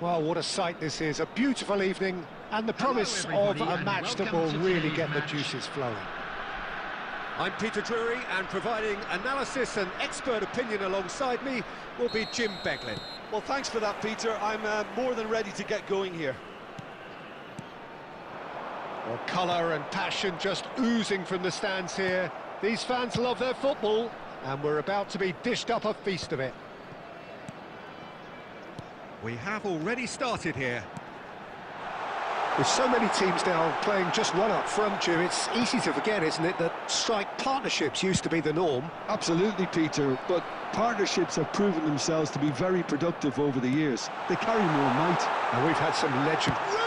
Well, what a sight this is. A beautiful evening and the promise of a match that will really get the juices flowing. I'm Peter Drury, and providing analysis and expert opinion alongside me will be Jim Beglin. Well, thanks for that, Peter. I'm more than ready to get going here. Well, colour and passion just oozing from the stands here. These fans love their football, and we're about to be dished up a feast of it. We have already started here. With so many teams now playing just one up front, Jim, it's easy to forget, isn't it, that strike partnerships used to be the norm. Absolutely, Peter, but partnerships have proven themselves to be very productive over the years. They carry more might. And we've had some legend. Goal!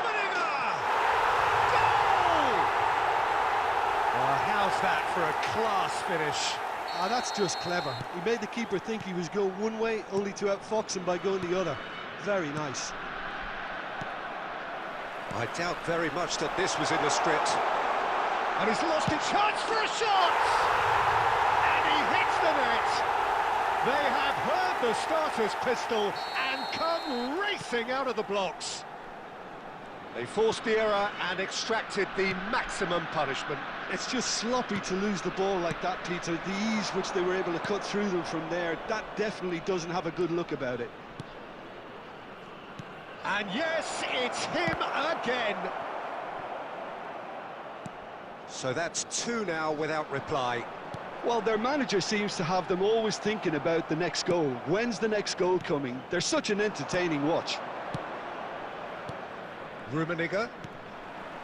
Well, how's that for a class finish? Ah, that's just clever. He made the keeper think he was going one way, only to outfox him by going the other. Very nice. I doubt very much that this was in the script. And he's lost a chance for a shot! And he hits the net! They have heard the starter's pistol and come racing out of the blocks. They forced the error and extracted the maximum punishment. It's just sloppy to lose the ball like that, Peter. The ease which they were able to cut through them from there, that definitely doesn't have a good look about it. And yes, it's him again. So that's two now without reply. Well, their manager seems to have them always thinking about the next goal. When's the next goal coming? They're such an entertaining watch. Rummenigge.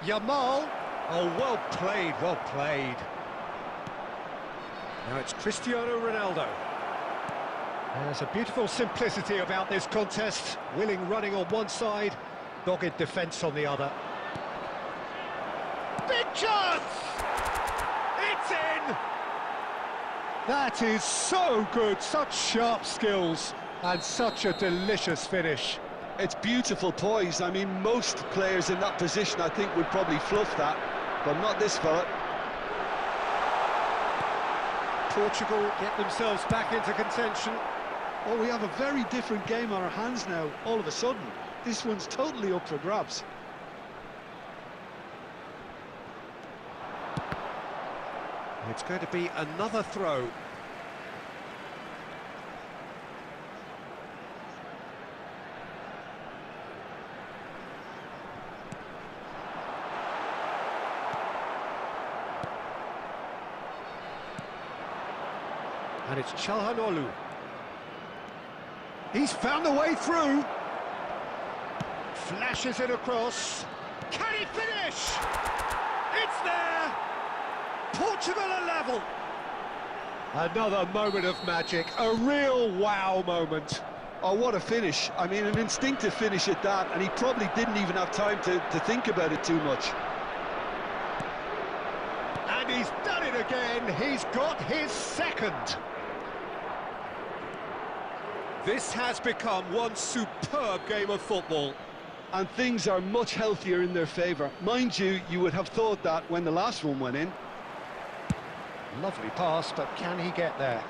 Yamal. Oh, well played, well played. Now it's Cristiano Ronaldo. There's a beautiful simplicity about this contest. Willing running on one side, dogged defence on the other. Big chance! It's in! That is so good, such sharp skills, and such a delicious finish. It's beautiful poise. I mean, most players in that position, I think, would probably fluff that, but not this fella. Portugal get themselves back into contention. Oh, we have a very different game on our hands now, all of a sudden. This one's totally up for grabs. It's going to be another throw. And it's Çalhanoğlu. He's found the way through. Flashes it across. Can he finish? It's there. Portugal are level. Another moment of magic, a real wow moment. Oh, what a finish. I mean, an instinctive finish at that, and he probably didn't even have time to think about it too much. And he's done it again. He's got his second. This has become one superb game of football. And things are much healthier in their favour. Mind you, you would have thought that when the last one went in. Lovely pass, but can he get there?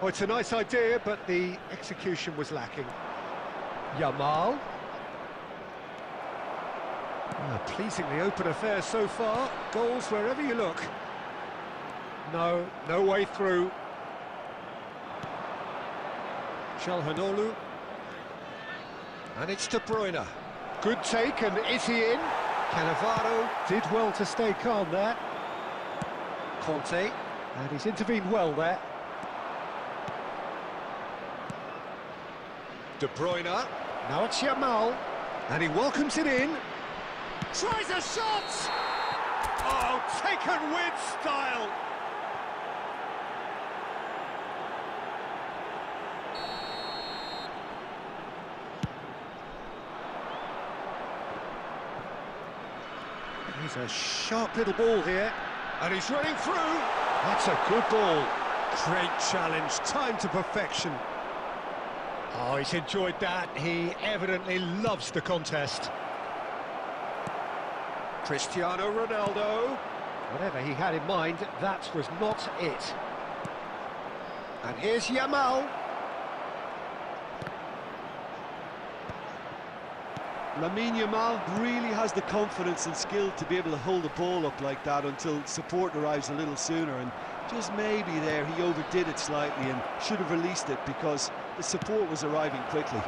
Oh, it's a nice idea, but the execution was lacking. Yamal. Pleasingly open affair so far. Goals wherever you look. No way through. Çalhanoğlu. And it's De Bruyne. Good take, and is he in? Cannavaro did well to stay calm there. Conte, and he's intervened well there. De Bruyne. Now it's Yamal, and he welcomes it in. Tries a shot! Oh, taken with style! He's a sharp little ball here, and he's running through. That's a good ball. Great challenge, timed to perfection. Oh, he's enjoyed that. He evidently loves the contest. Cristiano Ronaldo. Whatever he had in mind, that was not it. And here's Yamal. Lamine Yamal really has the confidence and skill to be able to hold the ball up like that until support arrives a little sooner, and just maybe there he overdid it slightly and should have released it because the support was arriving quickly.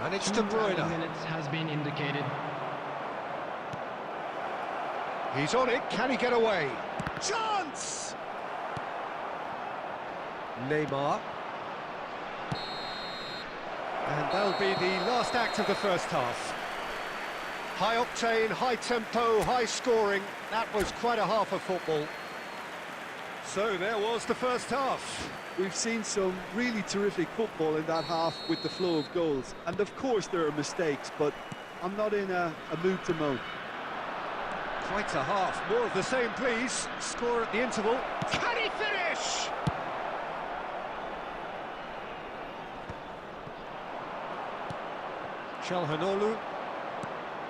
And it's De Bruyne. Minutes has been indicated. He's on it. Can he get away? Chance! Neymar. And that'll be the last act of the first half. High octane, high tempo, high scoring. That was quite a half of football. So there was the first half. We've seen some really terrific football in that half with the flow of goals. And of course there are mistakes, but I'm not in a mood to moan. Quite a half. More of the same, please. Score at the interval. Can he finish? Çalhanoğlu.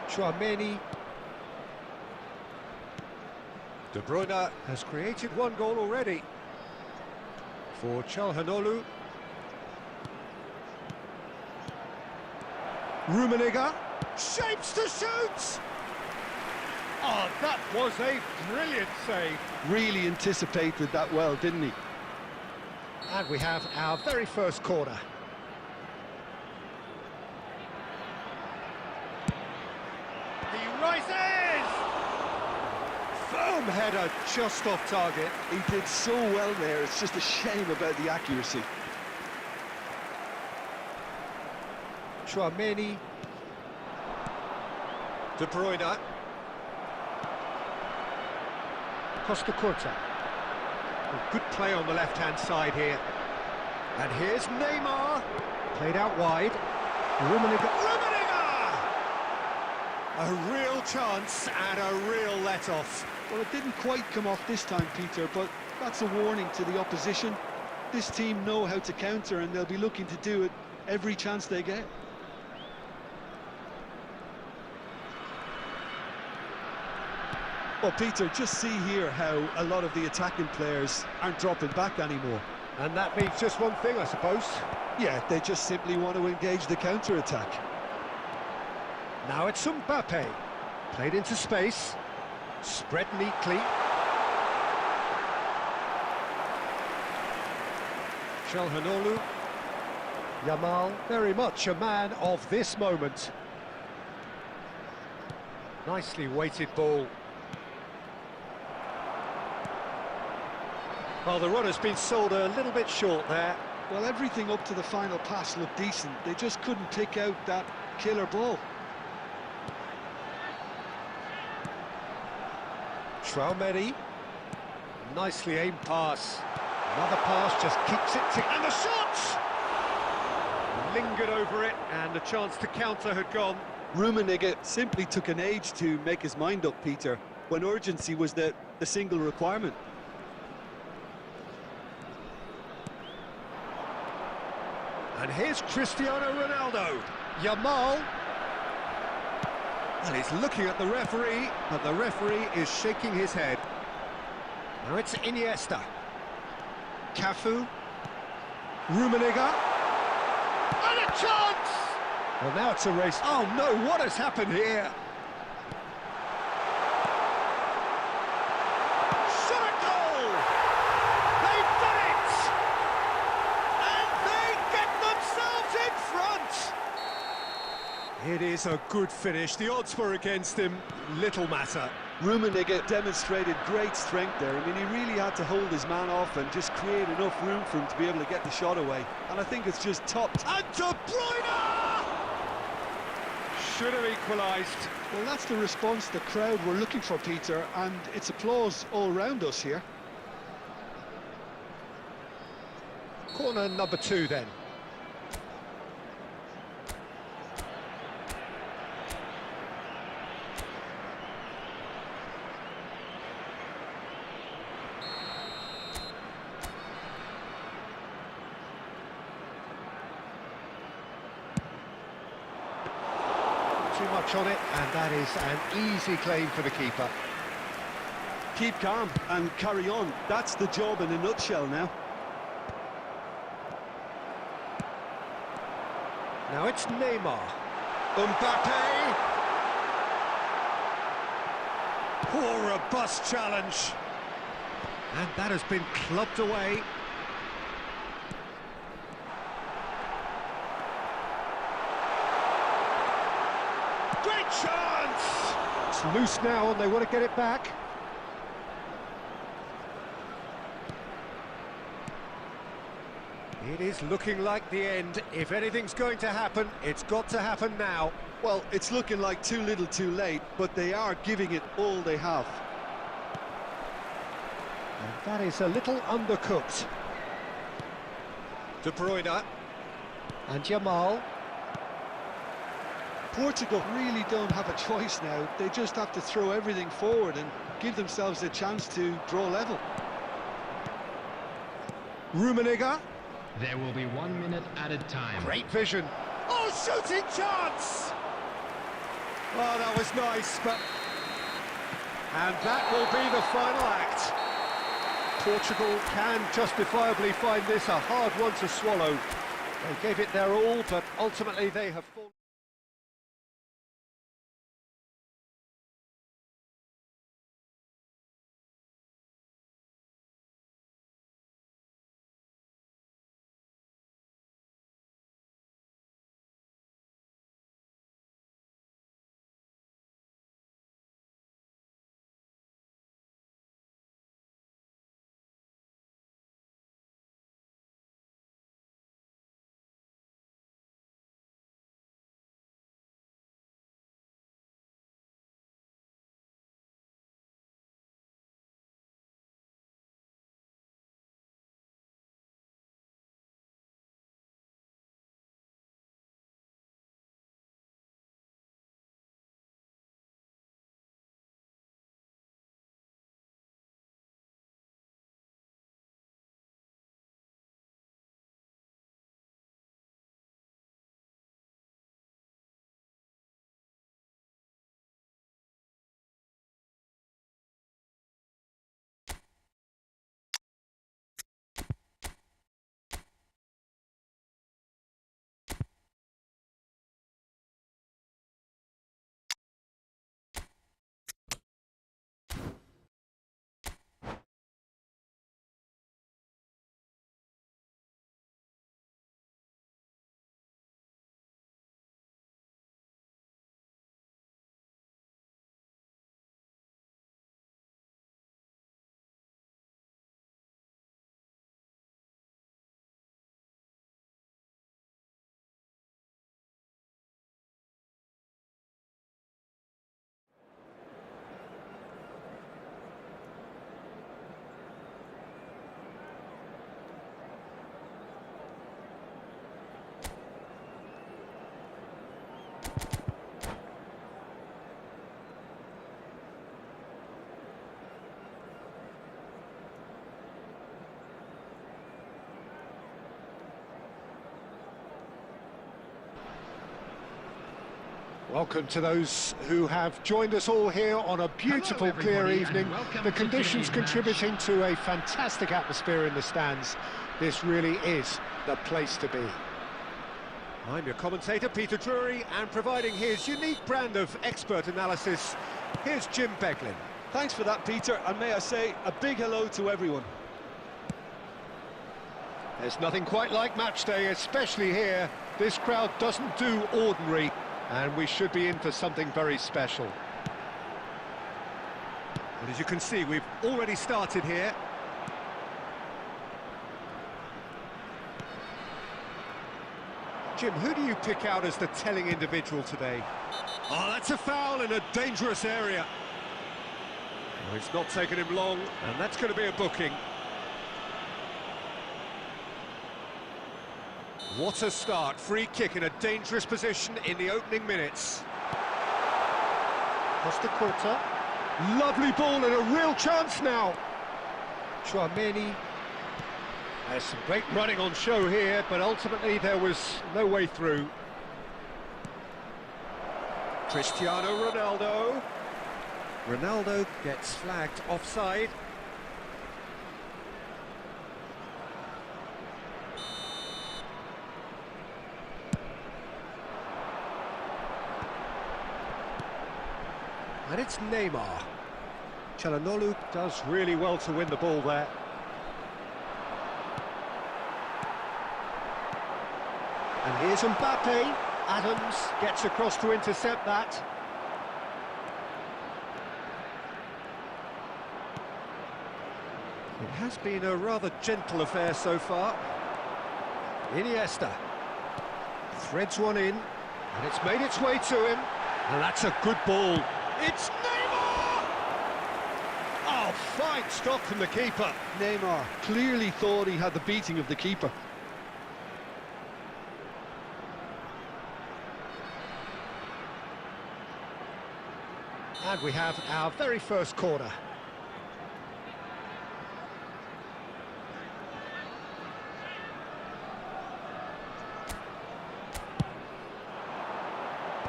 Tchouameni. De Bruyne has created one goal already. For Çalhanoğlu. Rummenigge. Shapes to shoot! Oh, that was a brilliant save. Really anticipated that well, didn't he? And we have our very first corner. He rises! Firm header just off target. He did so well there, it's just a shame about the accuracy. Tchouameni. De Bruyne. Costa Curta. Good play on the left-hand side here. And here's Neymar. Played out wide. Rummenigge. A real chance and a real let-off. Well, it didn't quite come off this time, Peter, but that's a warning to the opposition. This team know how to counter, and they'll be looking to do it every chance they get. Well, Peter, just see here how a lot of the attacking players aren't dropping back anymore. And that means just one thing, I suppose. Yeah, they just simply want to engage the counter-attack. Now it's Mbappe. Played into space. Spread neatly. Çalhanoğlu. Yamal, very much a man of this moment. Nicely weighted ball. Well, the run has been sold a little bit short there. Well, everything up to the final pass looked decent. They just couldn't pick out that killer ball. Traumeri. Nicely aimed pass. Another pass just keeps it and the shot! Lingered over it, and the chance to counter had gone. Rummenigge simply took an age to make his mind up, Peter, when urgency was the single requirement. And here's Cristiano Ronaldo. Yamal. And he's looking at the referee, but the referee is shaking his head. Now it's Iniesta. Cafu. Rummenigge. And a chance! Well, now it's a race. Oh no, what has happened here? Shot a goal! They've done it! And they get themselves in front! It is a good finish. The odds were against him. Little matter. Rummenigge demonstrated great strength there. I mean, he really had to hold his man off and just create enough room for him to be able to get the shot away. And I think it's just top. And De Bruyne! Should have equalised. Well, that's the response the crowd were looking for, Peter, and it's applause all round us here. Corner number 2 then. Too much on it, and that is an easy claim for the keeper. Keep calm and carry on. That's the job in a nutshell now. Now it's Neymar. Mbappe! Poor robust challenge. And that has been clubbed away. Great chance! It's loose now and they want to get it back. It is looking like the end. If anything's going to happen, it's got to happen now. Well, it's looking like too little too late, but they are giving it all they have. And that is a little undercooked. De Bruyne. And Yamal. Portugal really don't have a choice now. They just have to throw everything forward and give themselves a chance to draw level. Rummenigge. There will be 1 minute added time. Great vision. Oh, shooting chance! Oh, that was nice, but... And that will be the final act. Portugal can justifiably find this a hard one to swallow. They gave it their all, but ultimately they have fallen. Welcome to those who have joined us all here on a beautiful, clear evening. The conditions contributing to a fantastic atmosphere in the stands. This really is the place to be. I'm your commentator, Peter Drury, and providing his unique brand of expert analysis, here's Jim Beglin. Thanks for that, Peter, and may I say a big hello to everyone. There's nothing quite like match day, especially here. This crowd doesn't do ordinary, and we should be in for something very special. Well, as you can see, we've already started here. Jim, who do you pick out as the telling individual today? Oh, that's a foul in a dangerous area. Well, it's not taken him long, and that's going to be a booking. What a start. Free kick in a dangerous position in the opening minutes. Costa Curta. Lovely ball and a real chance now. Chouameni. There's some great running on show here, but ultimately there was no way through. Cristiano Ronaldo. Ronaldo gets flagged offside. And it's Neymar. Çalhanoğlu does really well to win the ball there. And here's Mbappe. Adams gets across to intercept that. It has been a rather gentle affair so far. Iniesta threads one in, and it's made its way to him. And that's a good ball. It's Neymar! Oh, fine stop from the keeper. Neymar clearly thought he had the beating of the keeper. And we have our very first corner.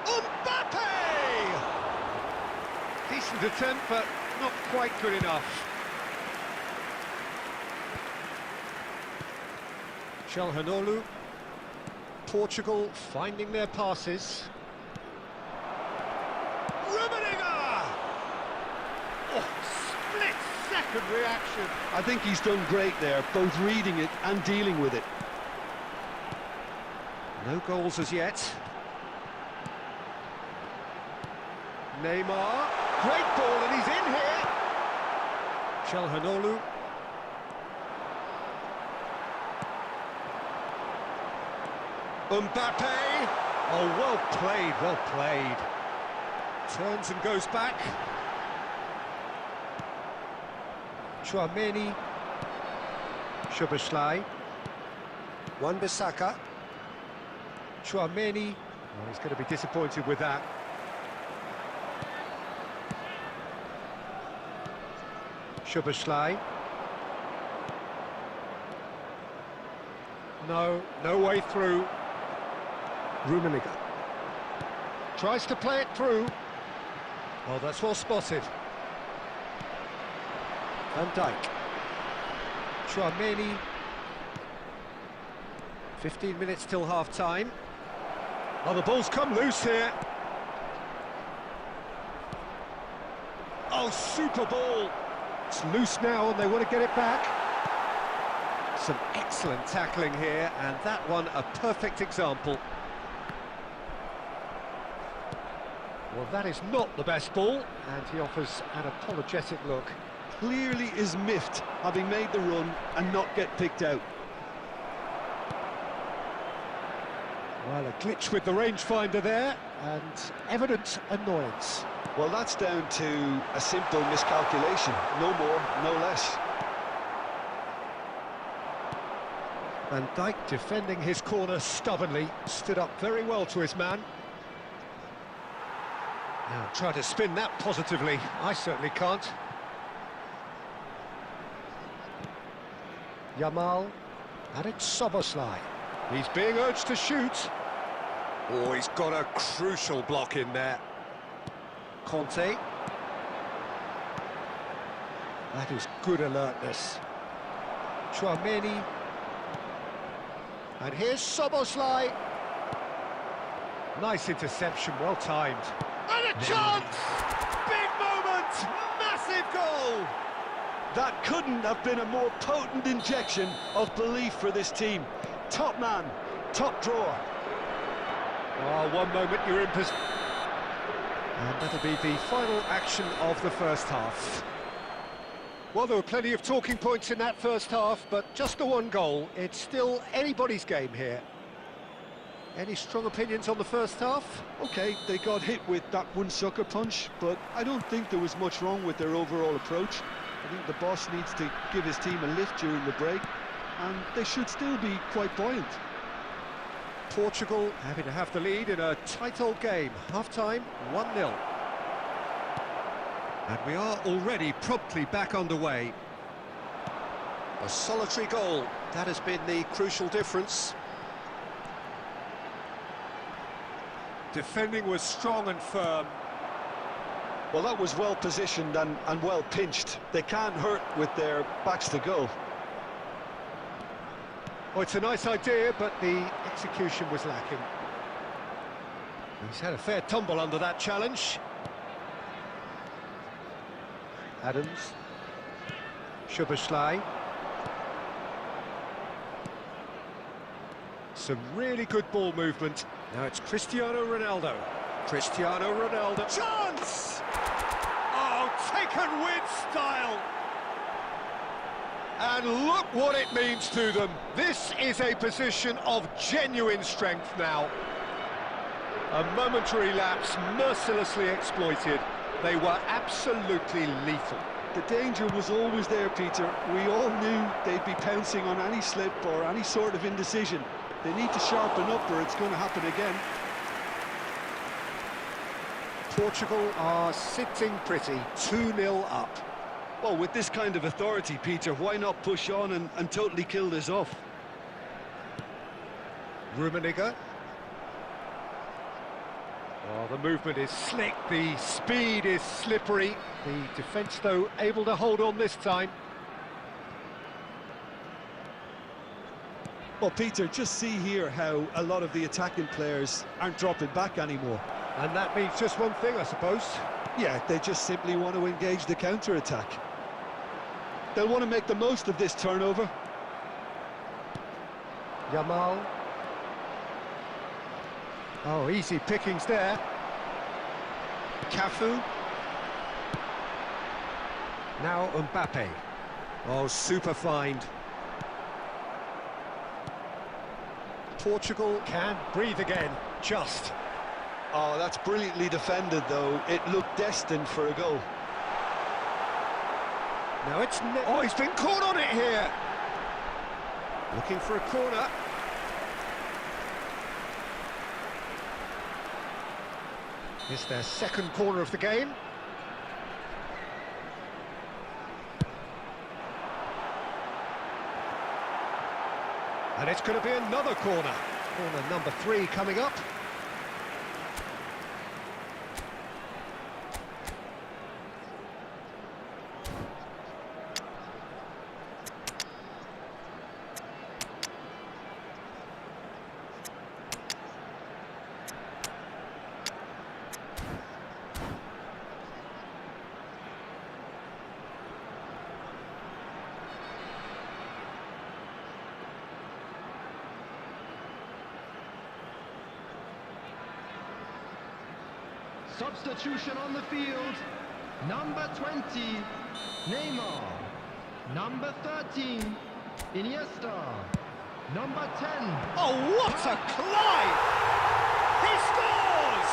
Mbappe! Decent attempt, but not quite good enough. Çalhanoğlu. Portugal finding their passes. Split-second reaction. I think he's done great there, both reading it and dealing with it. No goals as yet. Neymar, great ball, and he's in here. Çalhanoğlu. Mbappe. Oh, well played, well played. Turns and goes back. Chouameni. Szoboszlai. Wan-Bissaka. Chouameni. Oh, he's going to be disappointed with that. Szoboszlai. No way through. Rummenigge. Tries to play it through. Oh, that's well spotted. Van Dijk. Chouameni. 15 minutes till half-time. Oh, the ball's come loose here. Oh, super ball. It's loose now and they want to get it back. Some excellent tackling here, and that one a perfect example. Well, that is not the best ball, and he offers an apologetic look. Clearly is miffed, having made the run and not get picked out. Well, a glitch with the rangefinder there, and evident annoyance. Well, that's down to a simple miscalculation, no more, no less. Van Dijk defending his corner stubbornly, stood up very well to his man. Now try to spin that positively. I certainly can't. Yamal, and it's Szoboszlai. He's being urged to shoot. Oh, he's got a crucial block in there. Conte. That is good alertness. Chouameni. And here's Soboslai. Nice interception, well timed. And a chance! Big moment! Massive goal! That couldn't have been a more potent injection of belief for this team. Top man, top drawer. Oh, one moment you're in position. And that'll be the final action of the first half. Well, there were plenty of talking points in that first half, but just the one goal. It's still anybody's game here. Any strong opinions on the first half? Okay, they got hit with that one sucker punch, but I don't think there was much wrong with their overall approach. I think the boss needs to give his team a lift during the break, and they should still be quite buoyant. Portugal happy to have the lead in a tight old game. Half-time, 1-0. And we are already promptly back underway. A solitary goal, that has been the crucial difference. Defending was strong and firm. Well, that was well positioned and well pinched. They can't hurt with their backs to goal. Oh, it's a nice idea, but the execution was lacking. He's had a fair tumble under that challenge. Adams. Szoboszlai. Some really good ball movement. Now it's Cristiano Ronaldo. Cristiano Ronaldo. Chance! Oh, taken with style. And look what it means to them. This is a position of genuine strength now. A momentary lapse mercilessly exploited. They were absolutely lethal. The danger was always there, Peter. We all knew they'd be pouncing on any slip or any sort of indecision. They need to sharpen up or it's going to happen again. Portugal are sitting pretty, 2-0 up. Well, with this kind of authority, Peter, why not push on and totally kill this off? Rummenigge. Oh, the movement is slick, the speed is slippery. The defence, though, able to hold on this time. Well, Peter, just see here how a lot of the attacking players aren't dropping back anymore. And that means just one thing, I suppose. Yeah, they just simply want to engage the counter-attack. They'll want to make the most of this turnover. Yamal. Oh, easy pickings there. Cafu. Now Mbappe. Oh, super find. Portugal can breathe again, just. Oh, that's brilliantly defended, though. It looked destined for a goal. Now it's... Oh, he's been caught on it here! Looking for a corner. It's their second corner of the game. And it's going to be another corner. Corner number 3 coming up. Substitution on the field. Number 20, Neymar. Number 13, Iniesta. Number 10. Oh, what a climb! He scores!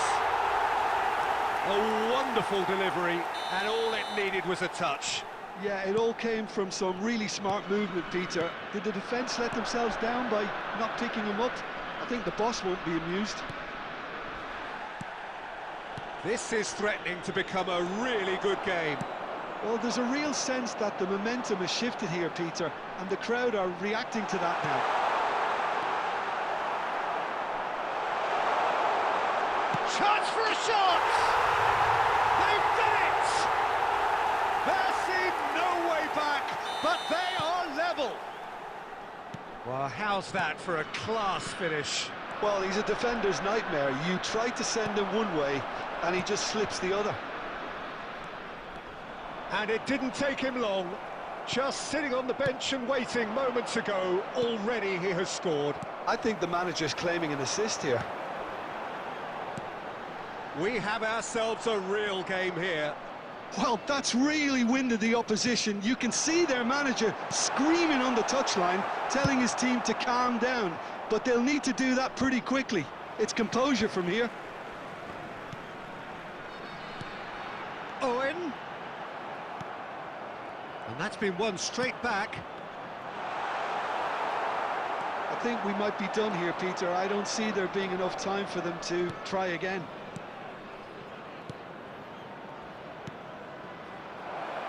A wonderful delivery, and all it needed was a touch. Yeah, it all came from some really smart movement, Peter. Did the defence let themselves down by not picking him up? I think the boss won't be amused. This is threatening to become a really good game. Well, there's a real sense that the momentum has shifted here, Peter, and the crowd are reacting to that now. chance for a shot! They've done it! There seemed no way back, but they are level. Well, how's that for a class finish? Well, he's a defender's nightmare. You try to send him one way, and he just slips the other. And it didn't take him long. Just sitting on the bench and waiting moments ago, already he has scored. I think the manager's claiming an assist here. We have ourselves a real game here. Well, that's really winded the opposition. You can see their manager screaming on the touchline, telling his team to calm down. But they'll need to do that pretty quickly. It's composure from here. Owen. And that's been won straight back. I think we might be done here, Peter. I don't see there being enough time for them to try again.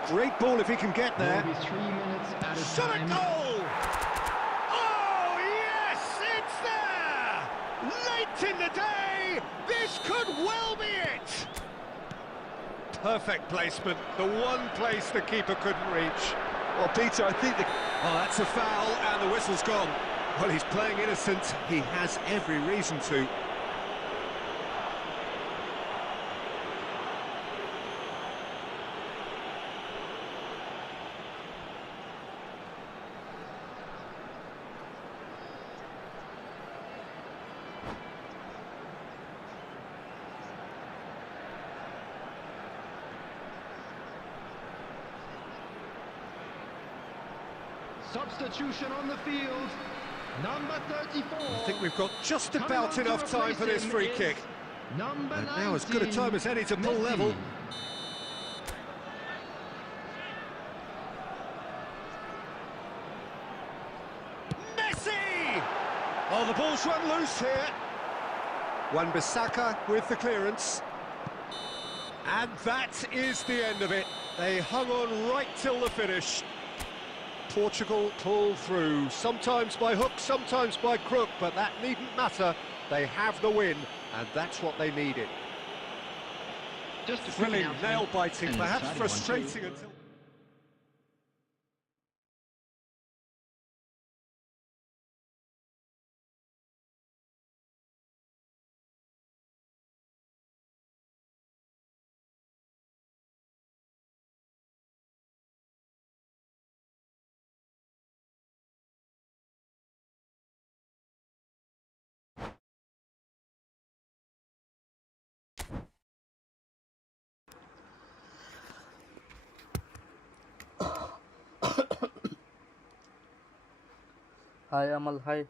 Great ball if he can get there. Maybe 3 minutes at a Shot time. a goal! Oh, yes, it's there! Late in the day, this could well be it! Perfect placement, the one place the keeper couldn't reach. Well, Peter, I think the... Oh, that's a foul, and the whistle's gone. Well, he's playing innocent. He has every reason to. Substitution on the field. Number 34. I think we've got just about enough time for this free kick. Number And 19. now as good a time as any to pull level. Messi! Oh, the ball's run loose here. Wan-Bissaka with the clearance. And that is the end of it. They hung on right till the finish. Portugal pull through, sometimes by hook, sometimes by crook, but that needn't matter. They have the win, and that's what they needed. Just a quick Thrilling, announcement. nail-biting, And perhaps exciting one too. frustrating until... Hi Amal, hi.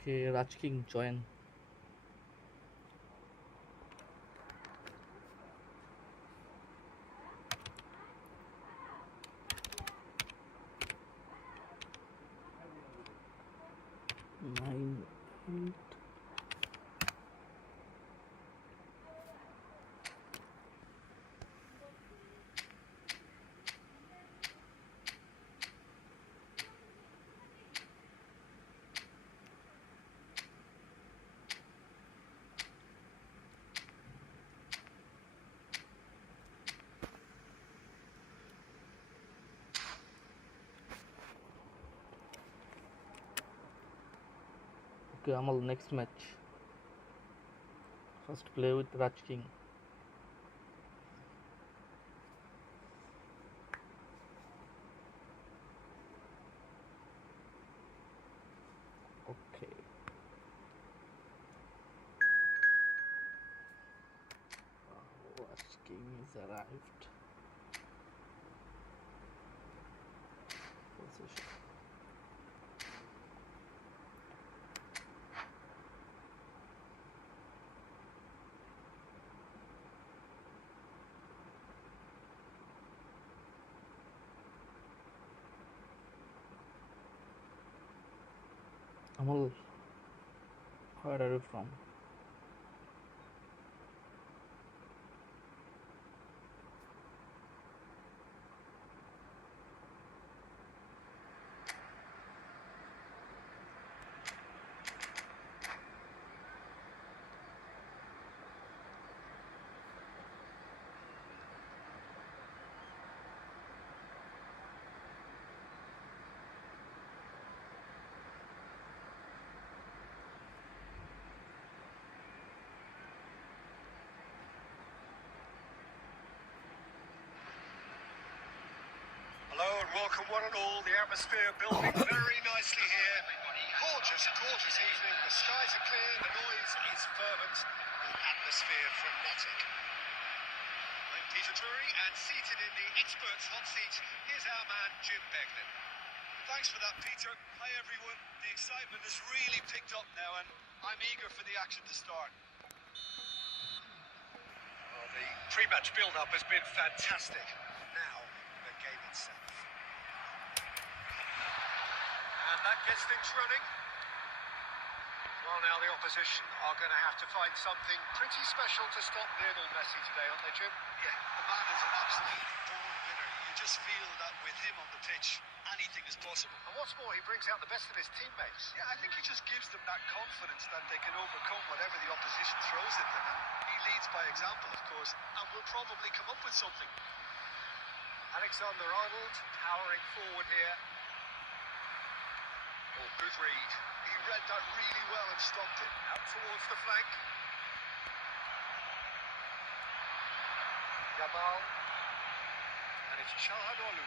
Okay, Raj King, join. Nine, eight. Okay, Amal, next match. First play with Raj King. Okay. Raj King is arrived. Position. Amal, where are you from? Hello and welcome one and all. The atmosphere building very nicely here. Gorgeous, gorgeous evening. The skies are clear, the noise is fervent, the atmosphere frenetic. I'm Peter Drury, and seated in the experts' hot seat, here's our man Jim Beglin. Thanks for that, Peter. Hi, everyone. The excitement has really picked up now, and I'm eager for the action to start. Well, the pre-match build-up has been fantastic. Now, the game itself. And that gets things running. Well, now the opposition are going to have to find something pretty special to stop Lionel Messi today, aren't they, Jim? Yeah, the man is an absolute born winner. You just feel that with him on the pitch, anything is possible. And what's more, he brings out the best of his teammates. Yeah, I think he just gives them that confidence that they can overcome whatever the opposition throws at them. And he leads by example, of course, and will probably come up with something. Alexander-Arnold powering forward here. Oh, good read. He read that really well and stopped it. Out towards the flank. Yamal. And it's Çalhanoğlu.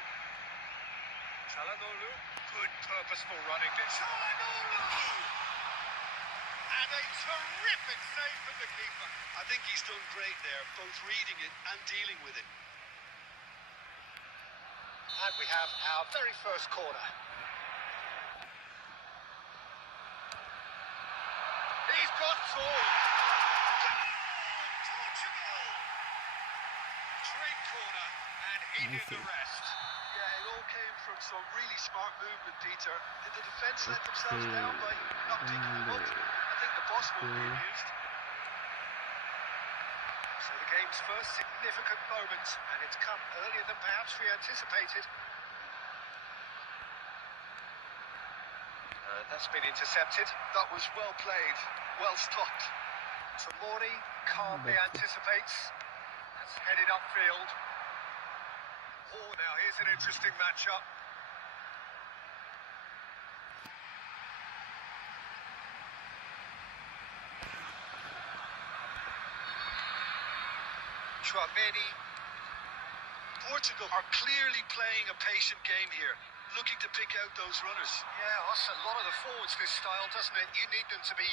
Çalhanoğlu. Good purposeful running. Çalhanoğlu! And a terrific save from the keeper. I think he's done great there, both reading it and dealing with it. And we have our very first corner. He's got Goal! Portugal! Great corner, and he did the rest. Yeah, it all came from some really smart movement, Peter. Did the defence let themselves down by not picking them up? I think the boss will be amused. So the game's first significant moment, and it's come earlier than perhaps we anticipated. That's been intercepted. That was well played, well stopped. Tomori calmly anticipates. That's headed upfield. Oh, now here's an interesting matchup. Tchouaméni. Portugal are clearly playing a patient game here, looking to pick out those runners. Yeah, that's a lot of the forwards this style, doesn't it? You need them to be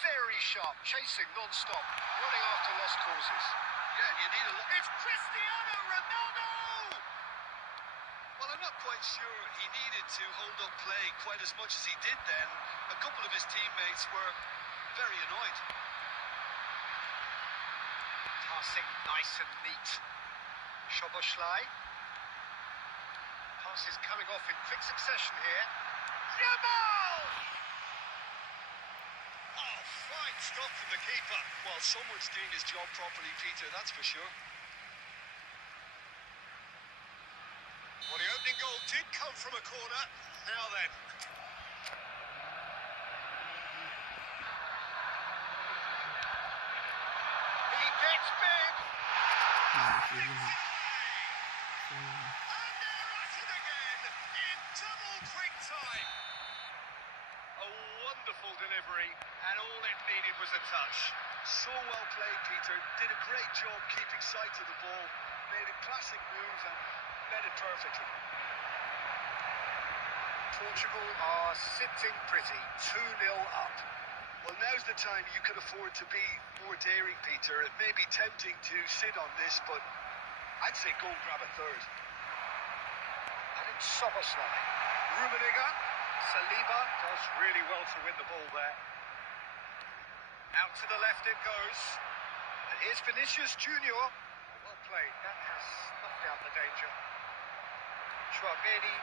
very sharp, chasing non-stop, running after lost causes. Yeah, and you need a lot. It's Cristiano Ronaldo! Well, I'm not quite sure he needed to hold up play quite as much as he did then. A couple of his teammates were very annoyed. Passing nice and neat. Szoboszlai. Pass is coming off in quick succession here. Yamal! Oh, fine stop from the keeper. Well, someone's doing his job properly, Peter, that's for sure. Well, the opening goal did come from a corner. Now then. He gets big. And they're at it again in double quick time. A wonderful delivery, and all it needed was a touch. So well played, Peter. Did a great job keeping sight of the ball. Made a classic move and led it perfectly. Portugal are sitting pretty, 2-0 up. Well, now's the time you can afford to be more daring, Peter. It may be tempting to sit on this, but I'd say go and grab a third. And it's Szoboszlai. Rummenigge. Saliba does really well to win the ball there. Out to the left it goes. And here's Vinicius Junior. Well played. That has snuffed out the danger. Tchouaméni.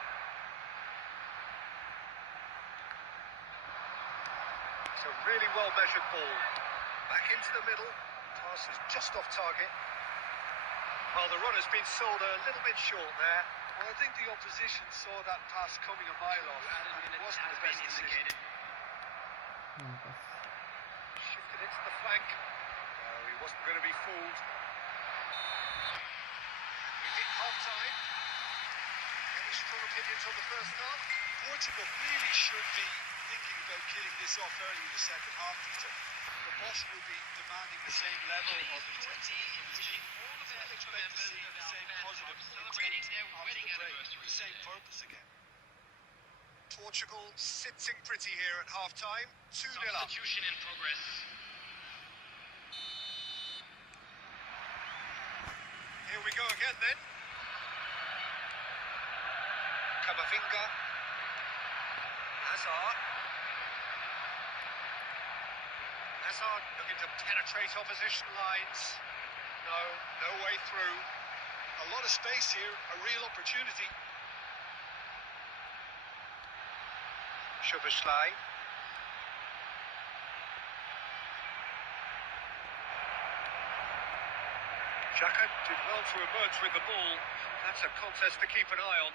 It's a really well-measured ball. Back into the middle. Pass is just off target. Well, the runner's been sold a little bit short there. Well, I think the opposition saw that pass coming a mile off, and it wasn't the best decision. Shifted it to the flank. No, he wasn't going to be fooled. We hit half-time. Any strong opinions on the first half? Portugal really should be thinking about killing this off early in the second half, Peter. The boss will be demanding the same level of intensity. All of it expect to see the same positive celebrating their wedding anniversary. The same purpose again. Portugal sitting pretty here at half-time, 2-0 up. Substitution in progress. Here we go again then. Camavinga. Hazard. Hazard looking to penetrate opposition lines. No way through. A lot of space here, a real opportunity. Szoboszlai. Xhaka did well to emerge with the ball. That's a contest to keep an eye on.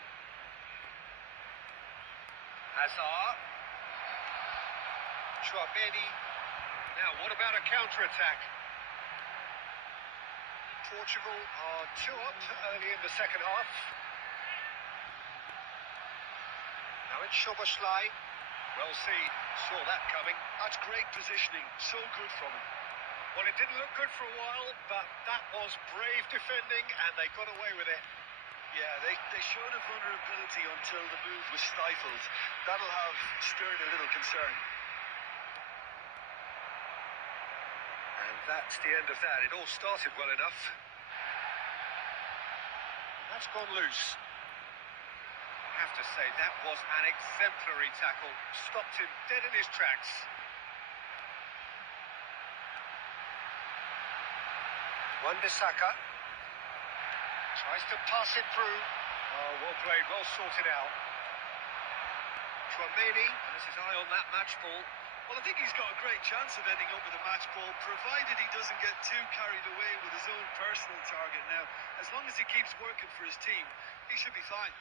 Hazard. Chouameni. Now, what about a counter-attack? Portugal are 2 up early in the second half. Now it's Szoboszlai. Well seen. Saw that coming. That's great positioning, so good from him. Well, it didn't look good for a while, but that was brave defending, and they got away with it. Yeah, they showed a vulnerability until the move was stifled. That'll have stirred a little concern. And that's the end of that. It all started well enough. That's gone loose. I have to say, that was an exemplary tackle. Stopped him dead in his tracks. Wan-Bissaka tries to pass it through. Oh, well played, well sorted out. Chouameni has his eye on that match ball. Well, I think he's got a great chance of ending up with a match ball, provided he doesn't get too carried away with his own personal target. Now, as long as he keeps working for his team, he should be fine.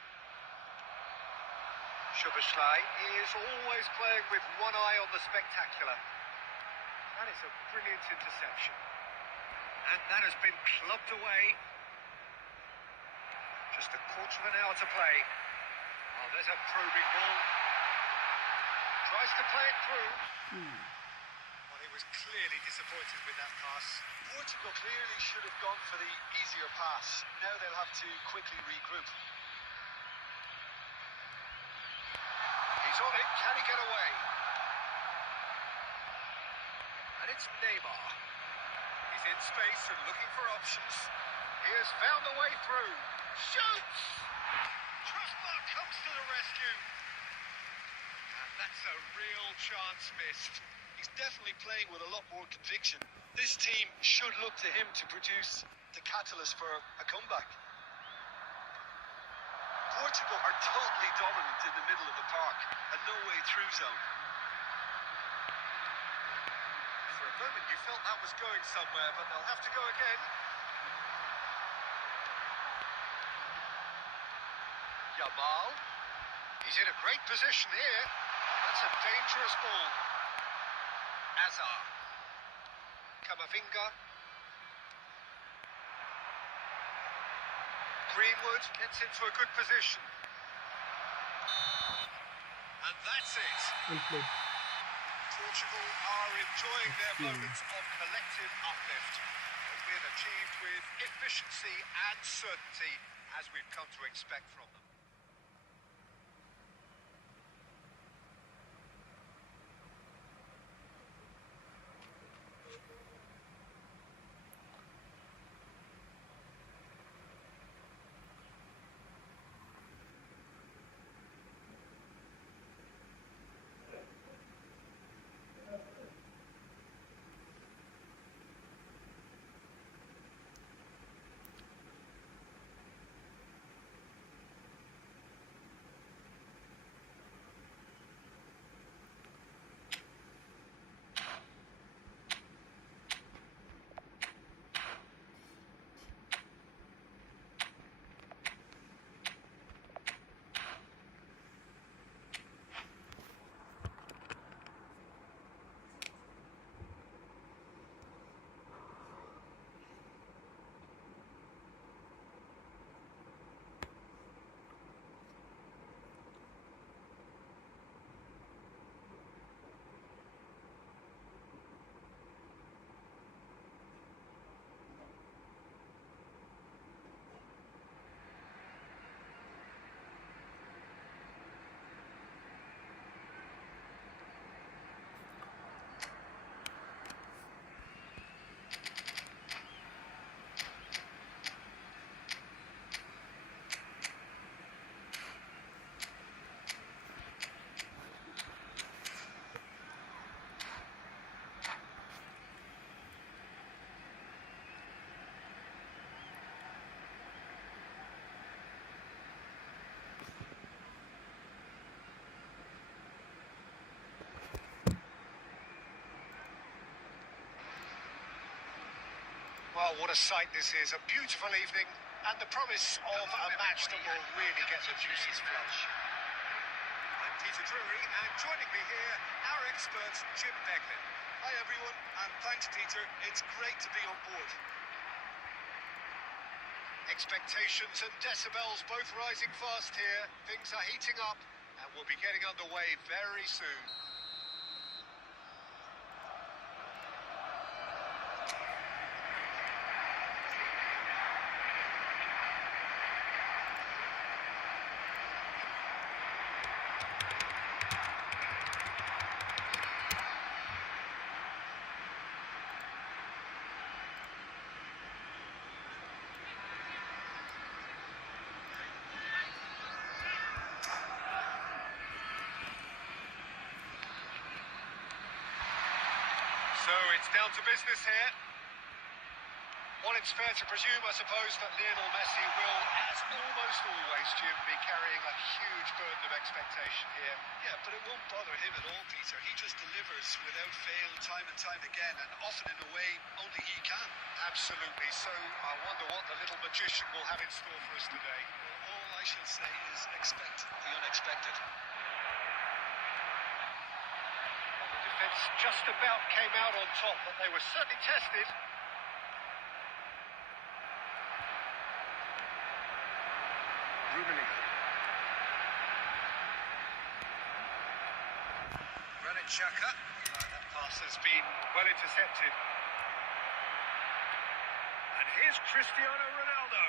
Szoboszlai is always playing with one eye on the spectacular. That is a brilliant interception. And that has been clubbed away. Just a quarter of an hour to play. Oh, there's a probing ball. Tries to play it through. Well, he was clearly disappointed with that pass. Portugal clearly should have gone for the easier pass. Now they'll have to quickly regroup. He's on it. Can he get away? And it's Neymar. He's in space and looking for options. He has found a way through. Shoots! Trustmark comes to the rescue. And that's a real chance missed. He's definitely playing with a lot more conviction. This team should look to him to produce the catalyst for a comeback. Portugal are totally dominant in the middle of the park, a no-way-through zone. For a moment you felt that was going somewhere, but they'll have to go again. Yamal. He's in a great position here. That's a dangerous ball. Hazard. Camavinga. Greenwood gets into a good position. And that's it. Well played. Portugal are enjoying their moments of collective uplift. A win achieved with efficiency and certainty, as we've come to expect from them. Oh, what a sight this is. A beautiful evening and the promise of a match that will really get the juices flowing. I'm Peter Drury, and joining me here, our expert, Jim Beglin. Hi everyone, and thanks Peter. It's great to be on board. Expectations and decibels both rising fast here. Things are heating up and we'll be getting underway very soon. So it's down to business here. Well, it's fair to presume, I suppose, that Lionel Messi will, as almost always, Jim, be carrying a huge burden of expectation here. Yeah, but it won't bother him at all, Peter. He just delivers without fail time and time again, and often in a way only he can. Absolutely. So I wonder what the little magician will have in store for us today. Well, all I shall say is expect the unexpected. Defence just about came out on top, but they were certainly tested. Rummenigge. Granit Xhaka. That pass has been well intercepted. And here's Cristiano Ronaldo.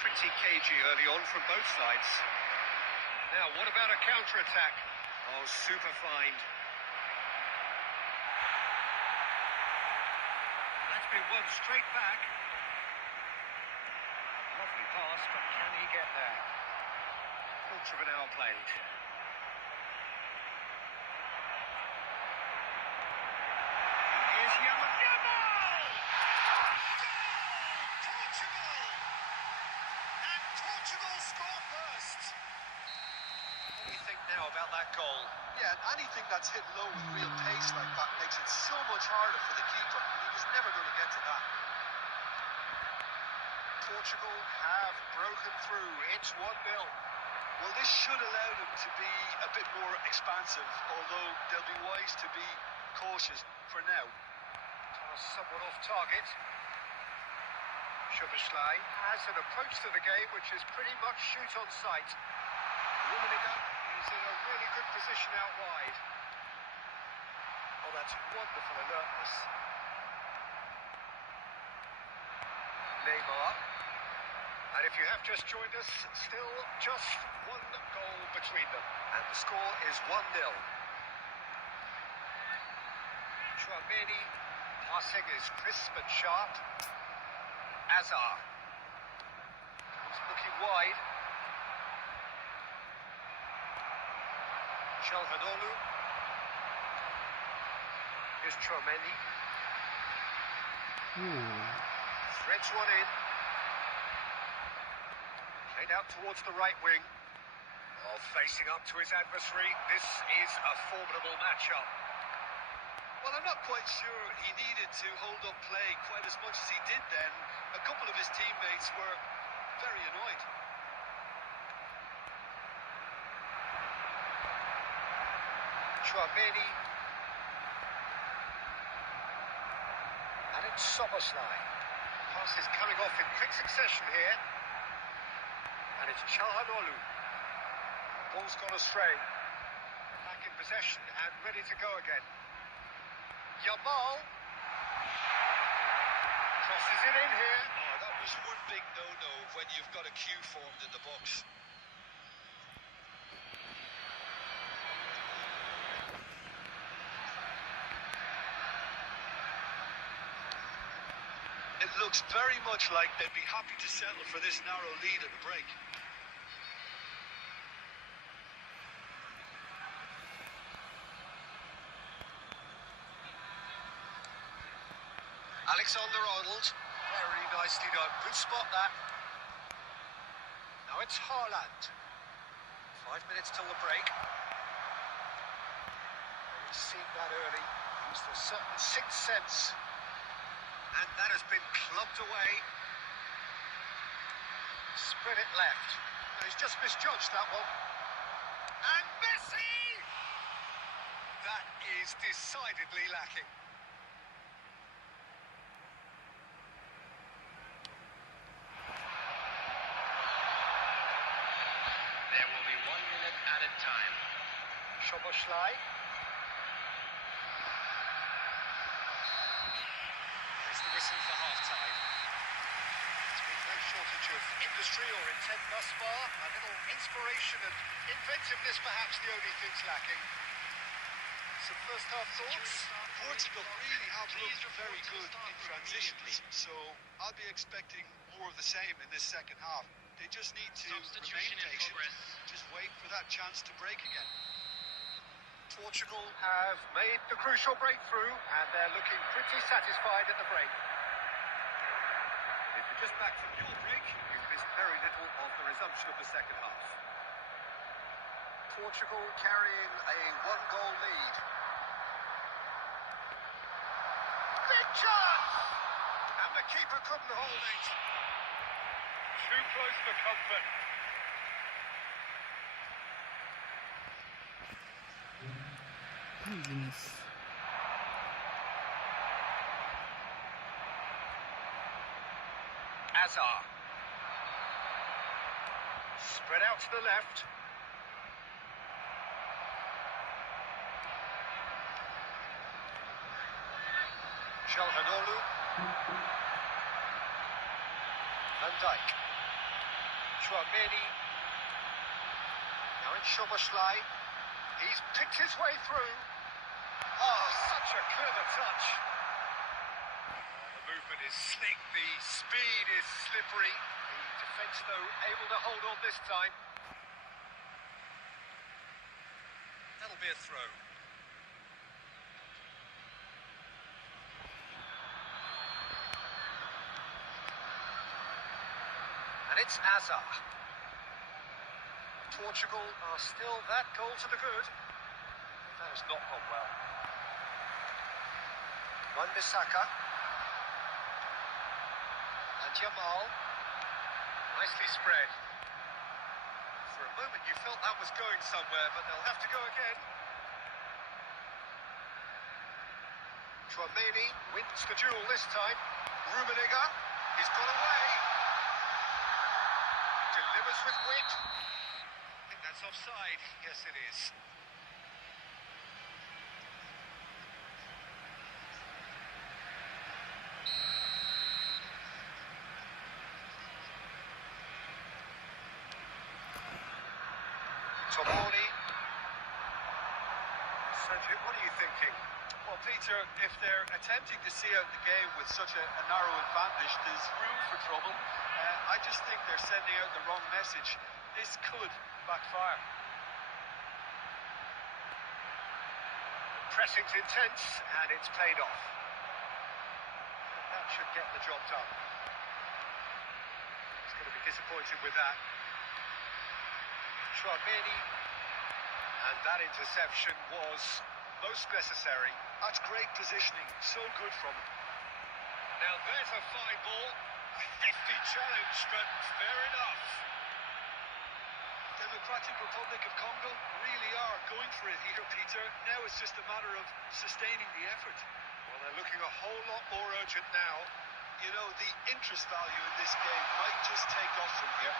Pretty cagey early on from both sides. Now, what about a counter-attack? Oh, super find. That's been won straight back. Lovely pass, but can he get there? Quarter of an hour played. Here's Yamal. Portugal! And Portugal score first. What do you think now about that goal? Yeah, anything that's hit low with real pace like that makes it so much harder for the keeper. He was never going to get to that. Portugal have broken through. It's 1-0. Well, this should allow them to be a bit more expansive, although they'll be wise to be cautious for now. Somewhat off target. Szoboszlai has an approach to the game which is pretty much shoot on sight. Rummenigge is in a really good position out wide. Oh, that's wonderful alertness. Neymar. And if you have just joined us, still just one goal between them. And the score is 1-0. Tchouaméni. Passing is crisp and sharp. Azar. He's looking wide. Calhanoglu. Here's Tchouaméni. Threads one in. Played out towards the right wing. Oh, facing up to his adversary. This is a formidable matchup. Well, I'm not quite sure he needed to hold up play quite as much as he did then. A couple of his teammates were very annoyed. Tchouaméni. And it's Szoboszlai. Pass is coming off in quick succession here. And it's Calhanoglu. Ball's gone astray. Back in possession and ready to go again. Yamal. Crosses it in here. Oh, that was one big no-no when you've got a queue formed in the box. It looks very much like they'd be happy to settle for this narrow lead at the break. Alexander-Arnold, very nicely done. Good spot that. it's Haaland. 5 minutes till the break. He's seen that early. Used a certain sixth sense. And that has been clubbed away. Spread it left. And he's just misjudged that one. And Messi! That is decidedly lacking. There will be 1 minute added time. Szoboszlai. There's the whistle for half-time. There's been no shortage of industry or intent thus far. A little inspiration and inventiveness, perhaps the only things lacking. Some first-half thoughts? Portugal really have looked very good in transitions, so I'll be expecting more of the same in this second half. They just need to remain patient, just wait for that chance to break again. Portugal have made the crucial breakthrough and they're looking pretty satisfied at the break. If you're just back from your break, you've missed very little of the resumption of the second half. Portugal carrying a one-goal lead. Big chance! And the keeper couldn't hold it. Too close for comfort. Azar. Spread out to the left. Calhanoglu. Van Dijk. Chouameni. Now it's Szoboszlai. He's picked his way through. Oh, such a clever touch. The movement is slick, the speed is slippery. The defence, though, able to hold on this time. That'll be a throw. And it's Azar. Portugal are still that goal to the good. That has not gone well. Wan-Bissaka. And Yamal. Nicely spread. For a moment you felt that was going somewhere, but they'll have to go again. Chouameni wins the duel this time. Rummenigge. He's got away. Delivers with wit. I think that's offside. Yes, it is. Tomori. Sergio, what are you thinking? Well, Peter, if they're attempting to see out the game with such a narrow advantage, there's room for trouble. I just think they're sending out the wrong message. This could backfire. Pressing's intense, and it's paid off. That should get the job done. He's going to be disappointed with that. Chouameni, and that interception was most necessary. That's great positioning, so good from him. Now there's a fine ball. A hefty challenge, but fair enough. Democratic Republic of Congo really are going for it here, Peter. Now it's just a matter of sustaining the effort. Well, they're looking a whole lot more urgent now. You know, the interest value in this game might just take off from here.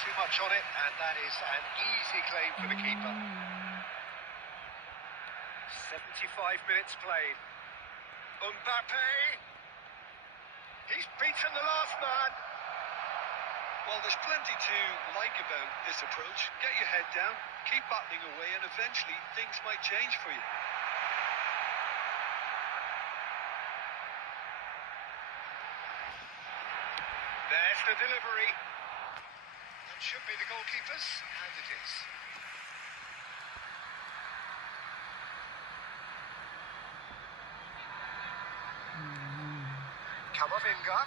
Too much on it, and that is an easy claim for the keeper. 75 minutes played. Mbappe! He's beaten the last man! Well, there's plenty to like about this approach. Get your head down, keep battling away, and eventually things might change for you. There's the delivery. That should be the goalkeepers, and it is. Camavinga.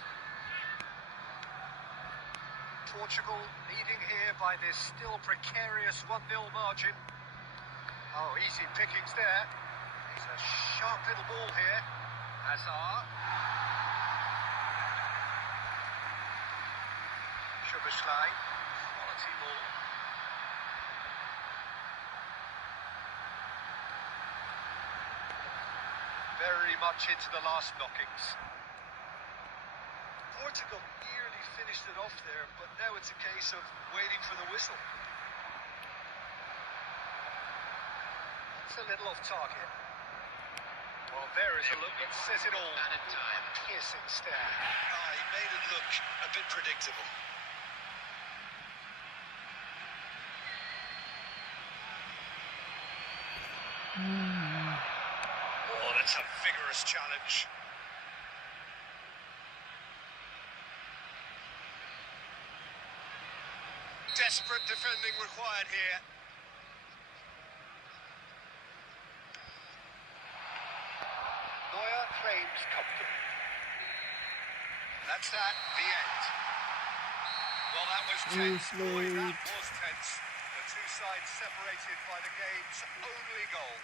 Portugal leading here by this still precarious 1-0 margin. Oh, easy pickings there. It's a sharp little ball here. Hazard. Szoboszlai. Quality ball. Very much into the last knockings. Portugal nearly finished it off there, but now it's a case of waiting for the whistle. It's a little off target. Well, there is a look that says it all. Added time. A piercing stare. He made it look a bit predictable. Oh, that's a vigorous challenge. Desperate defending required here. Neuer claims comfortably. That's that, the end. Well, that was tense. Boy, that was tense. The two sides separated by the game's only goal.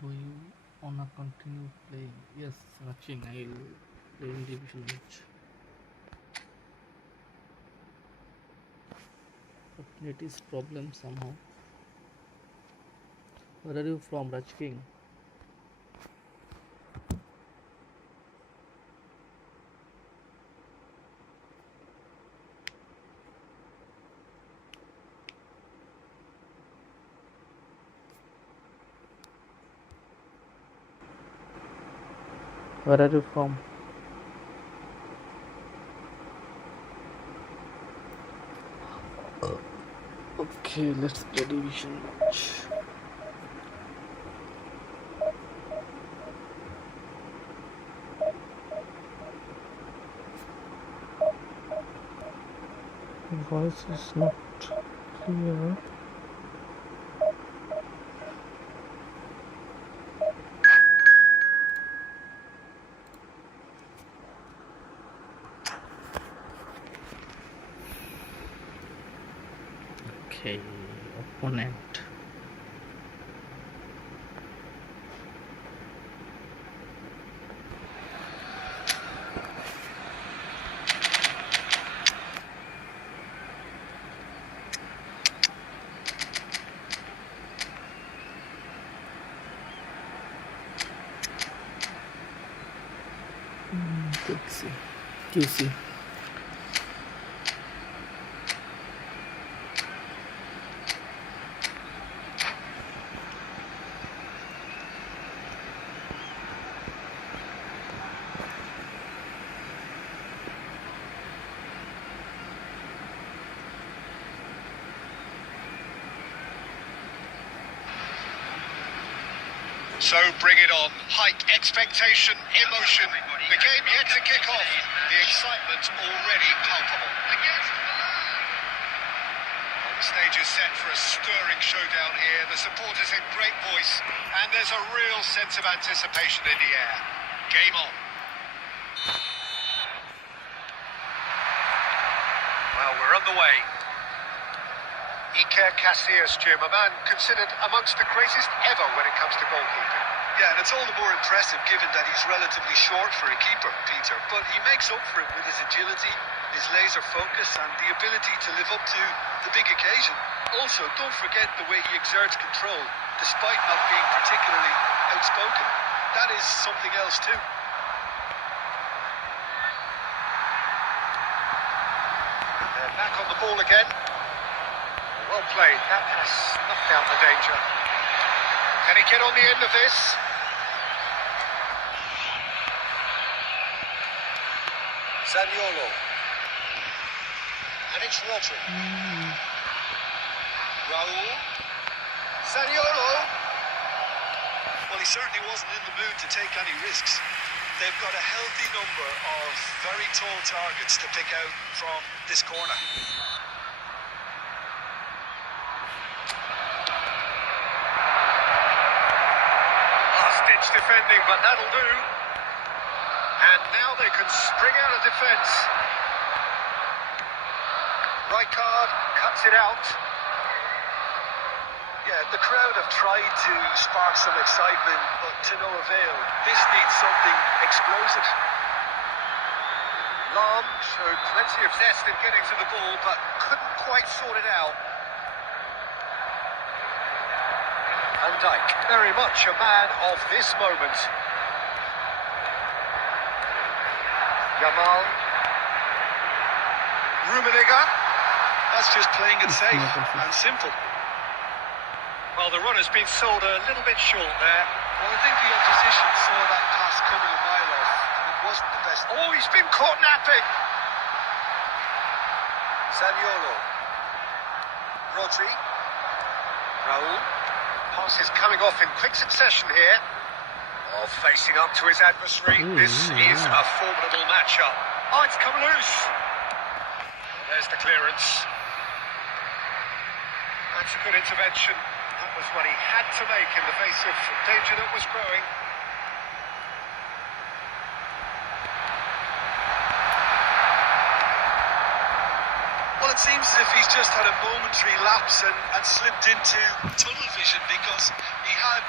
Do you wanna continue playing? Yes, Raching, I'll play in division match. But it is problem somehow. Where are you from, Raj King? Where are you from? Okay, let's play division match. Voice is not clear. Okay, opponent. QC. So bring it on. Height, expectation, emotion. The game yet to kick off. The excitement already palpable. The stage is set for a stirring showdown here. The supporters in great voice, and there's a real sense of anticipation in the air. Game on. Well, we're underway. Iker Casillas, Jim, a man considered amongst the greatest ever when it comes to goalkeeping. Yeah, and it's all the more impressive given that he's relatively short for a keeper, Peter. But he makes up for it with his agility, his laser focus, and the ability to live up to the big occasion. Also, don't forget the way he exerts control, despite not being particularly outspoken. That is something else too. They're back on the ball again. Well played. That has snuffed out the danger. Can he get on the end of this? Zaniolo. And it's Rodri. Raul. Zaniolo. Well, he certainly wasn't in the mood to take any risks. They've got a healthy number of very tall targets to pick out from this corner. Last-ditch defending, but that'll do. And now they can spring out of defence. Rijkaard cuts it out. Yeah, the crowd have tried to spark some excitement, but to no avail. This needs something explosive. Lahm showed plenty of zest in getting to the ball, but couldn't quite sort it out. Van Dijk, very much a man of this moment. Yamal. Rummenigge. That's just playing it safe and simple. Well, the run has been sold a little bit short there. Well, I think the opposition saw that pass coming a mile off, and it wasn't the best. Oh, he's been caught napping. Zaniolo. Rodri. Raul. Pass is coming off in quick succession here. Oh, facing up to his adversary. This is a formidable matchup. Oh, it's come loose. There's the clearance. That's a good intervention. That was what he had to make in the face of danger that was growing. Well, it seems as if he's just had a momentary lapse and slipped into tunnel vision because he had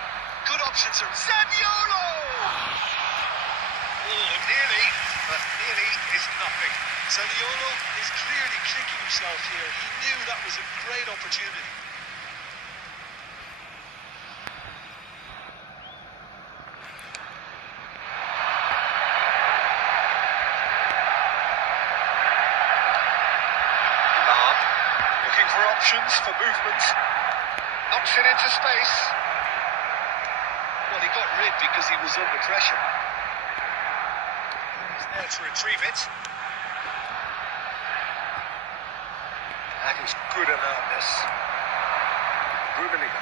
good options. Zaniolo! Oh, nearly, but nearly is nothing. Zaniolo is clearly kicking himself here. He knew that was a great opportunity. For options, for movement. Knocks it into space. Well, he got rid because he was under pressure. He's there to retrieve it. That is good alertness. Rummenigge.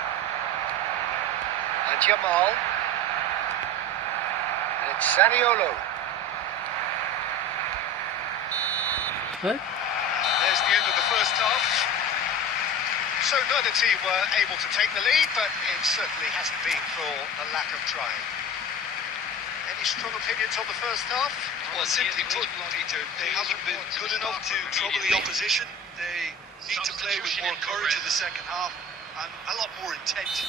And Yamal. And it's Zaniolo. What? There's the end of the first half. So neither team were able to take the lead, but it certainly hasn't been for the lack of trying. Any strong opinions on the first half? Well, simply put, Peter, they haven't been good enough to trouble the opposition. They need to play with more courage in the second half and a lot more intent.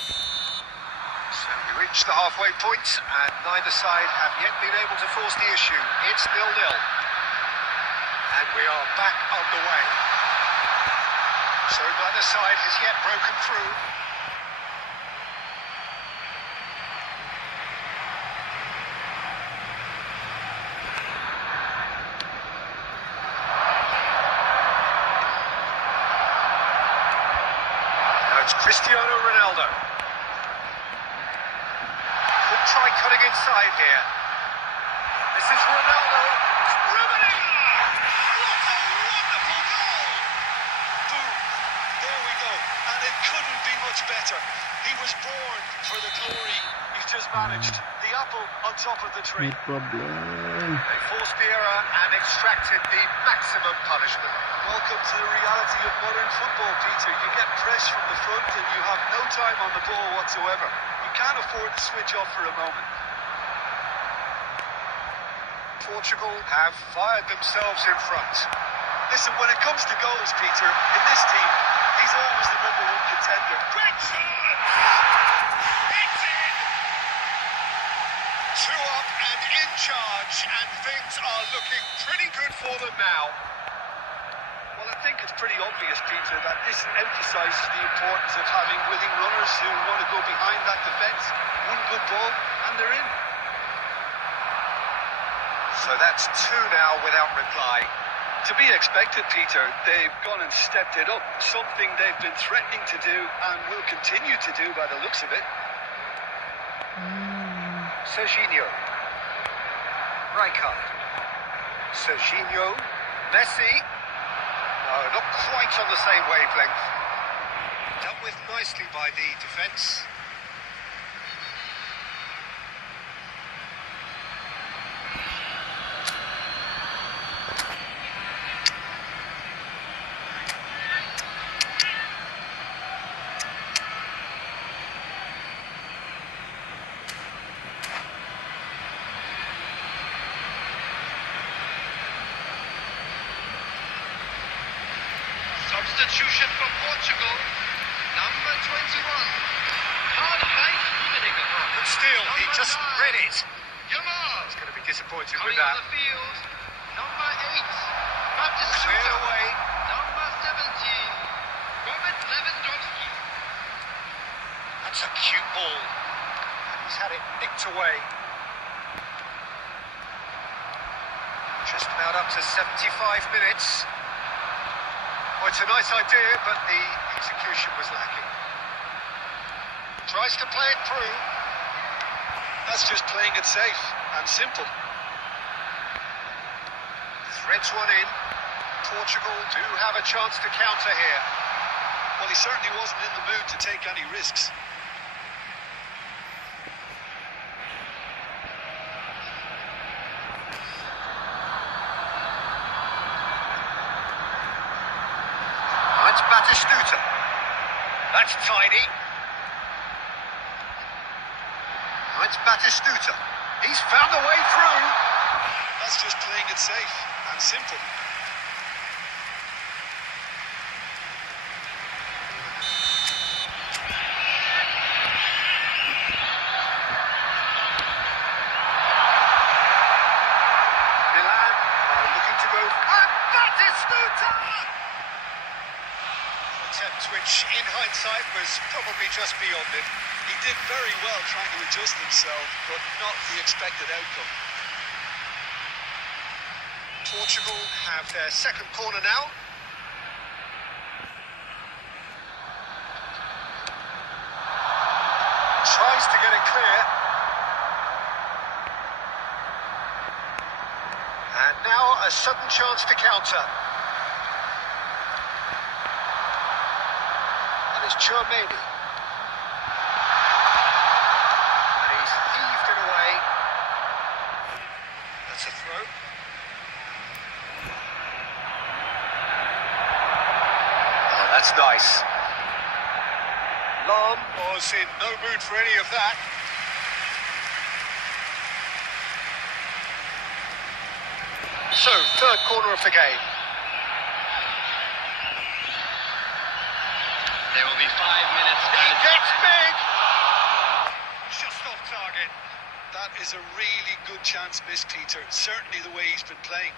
So we reach the halfway point, and neither side have yet been able to force the issue. It's 0-0. And we are back underway. So neither side has yet broken through. Now it's Cristiano Ronaldo. Could try cutting inside here. This is Ronaldo. Rummenigge! What a wonderful goal! Boom! There we go. And it couldn't be much better. He was born for the glory he's just managed. The apple on top of the tree. No problem. They forced the error and extracted the maximum punishment. Welcome to the reality of modern football, Peter. You get press from the front and you have no time on the ball whatsoever. You can't afford to switch off for a moment. Portugal have fired themselves in front. Listen, when it comes to goals, Peter, in this team, He's always the #1 contender. Great chance! It's in! 2 up and in charge, and things are looking pretty good for them now. Well, I think it's pretty obvious, Peter, that this emphasises the importance of having willing runners who want to go behind that defence. One good ball, and they're in. So that's 2 now without reply. To be expected, Peter. They've gone and stepped it up. Something they've been threatening to do and will continue to do by the looks of it. Serginho. Rijkaard. Serginho. Messi. No, not quite on the same wavelength. Dealt with nicely by the defence. Substitution for Portugal, number 21. Hard height, But still, he just read it. Yamal. He's going to be disappointed Coming with on that. the field, number 8. Cleared away. Number 17. Robert Lewandowski. That's a cute ball. And he's had it nicked away. Just about up to 75 minutes. Well, it's a nice idea, but the execution was lacking. Tries to play it through. That's just playing it safe and simple. Threads one in. Portugal do have a chance to counter here. Well, he certainly wasn't in the mood to take any risks. That's Batistuta. That's tidy. That's Batistuta. He's found the way through. That's just playing it safe and simple. Milan are looking to go. And Batistuta! Attempt which, in hindsight, was probably just beyond him. He did very well trying to adjust himself, but not the expected outcome. Portugal have their second corner now. Tries to get it clear. And now a sudden chance to counter. And it's Chouameni. And he's heaved it away. That's a throw. Oh, that's nice. Lam was in no mood for any of that. So, third corner of the game. There will be 5 minutes. He gets big! Just off target. That is a really good chance missed, Peter. Certainly the way he's been playing.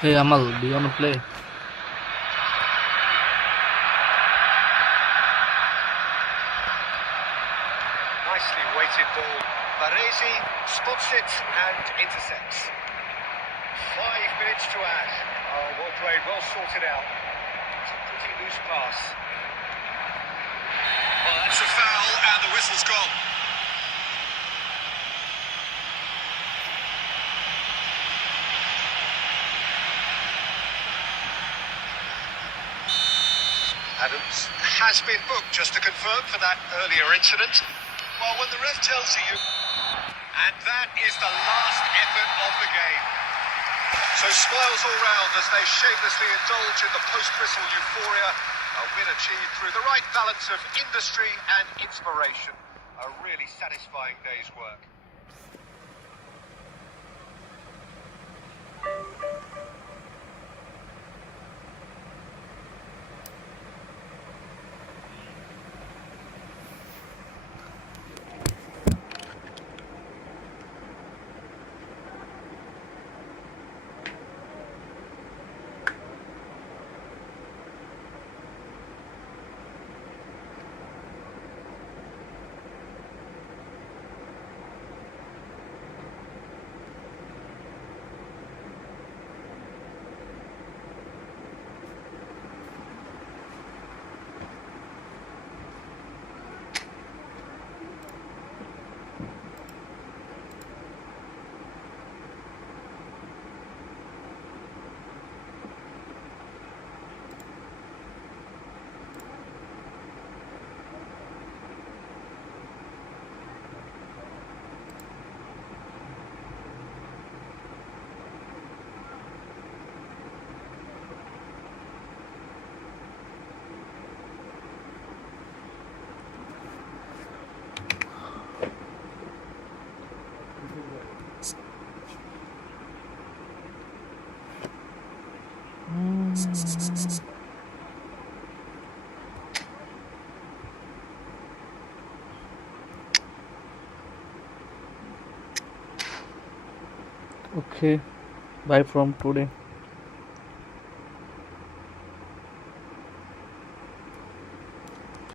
Hey Amal, do you want to play? Nicely weighted ball. Baresi spots it and intercepts. 5 minutes to add. Oh, well played, well sorted out. It's a pretty loose pass. Well, that's a foul, and the whistle's gone. Adams has been booked, just to confirm, for that earlier incident. Well, when the ref tells you... And that is the last effort of the game. So smiles all round as they shamelessly indulge in the post-whistle euphoria. A win achieved through the right balance of industry and inspiration. A really satisfying day's work. Okay, bye from today.